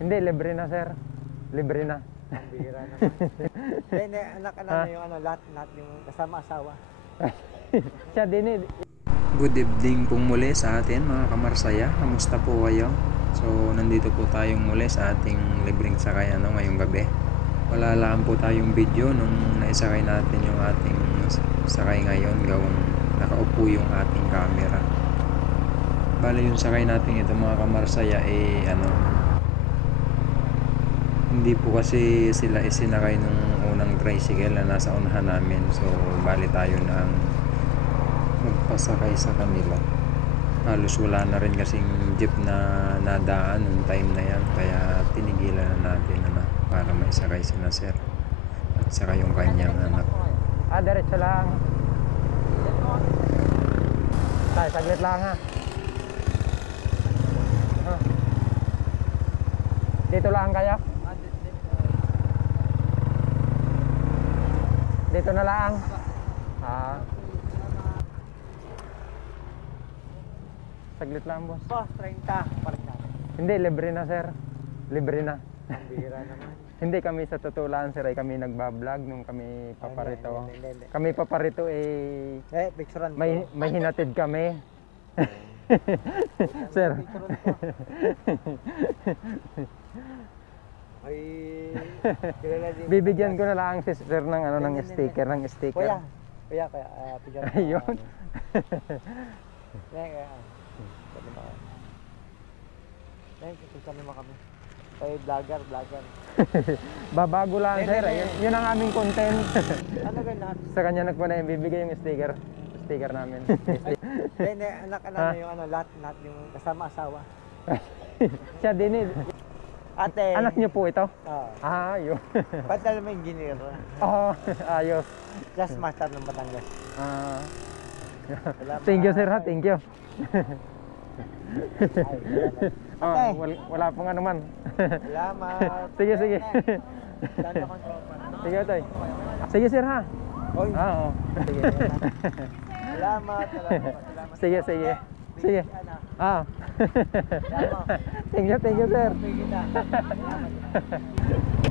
Hindi, libre na sir. Libre na. Ang bihira naman. Hindi, anak-anak na yung lahat yung kasama asawa. Siya din eh. Good evening po muli sa atin mga kamarsaya. Kamusta po kayo? So nandito po tayong muli sa ating libreng sakay ngayong gabi. Wala lang po tayong video nung naisakay natin yung ating sakay ngayon, gawang nakaupo yung ating camera. Bale yung sakay natin ito mga kamarsaya hindi po kasi sila isinakay nung unang tricycle na nasa unahan namin. So bali tayo na ang magpasakay sa kanila. Halos wala na rin kasing jeep na nadaan nung time na yan, kaya tinigilan na natin para maisakay si Sir at saka yung kanyang anak. Diretso lang. Tay, saglit lang ha. Dito lang kaya? Dito na lang. Saglit lang, boss. Boss, 30. Parang natin. Hindi, libre na, sir. Libre na. Ang bihira naman. Hindi kami sa totoo lang, sir, ay kami nagbablog nung kami paparito. Hindi. Kami paparito Picturean may hinatid kami. Sir. Ay, Bibigyan ko na lang si sir ng ng sticker, ng sticker. Kuya, picture. Ayun. Picture mo kami. Ay, vlogger. Babago lang, sir. Yun ang aming content. Ano ba lahat? Sa kanya nagpana bibigay yung sticker namin. Hindi, anak-anak yung lahat yung kasama asawa. Siya din eh. Ate. Anak niyo po ito? Oo. Yun. Ba't alam mo engineer? Ayos. Just master ng Batangas. Thank you, sir, ha? Thank you. Ay, Wala pong ano man. salamat. Sige. Sige, tay. Sige, sir, ha? Oy. Oo. Sige. Salamat. Sige. Sige. Thank you, sir. Sige na. Salamat.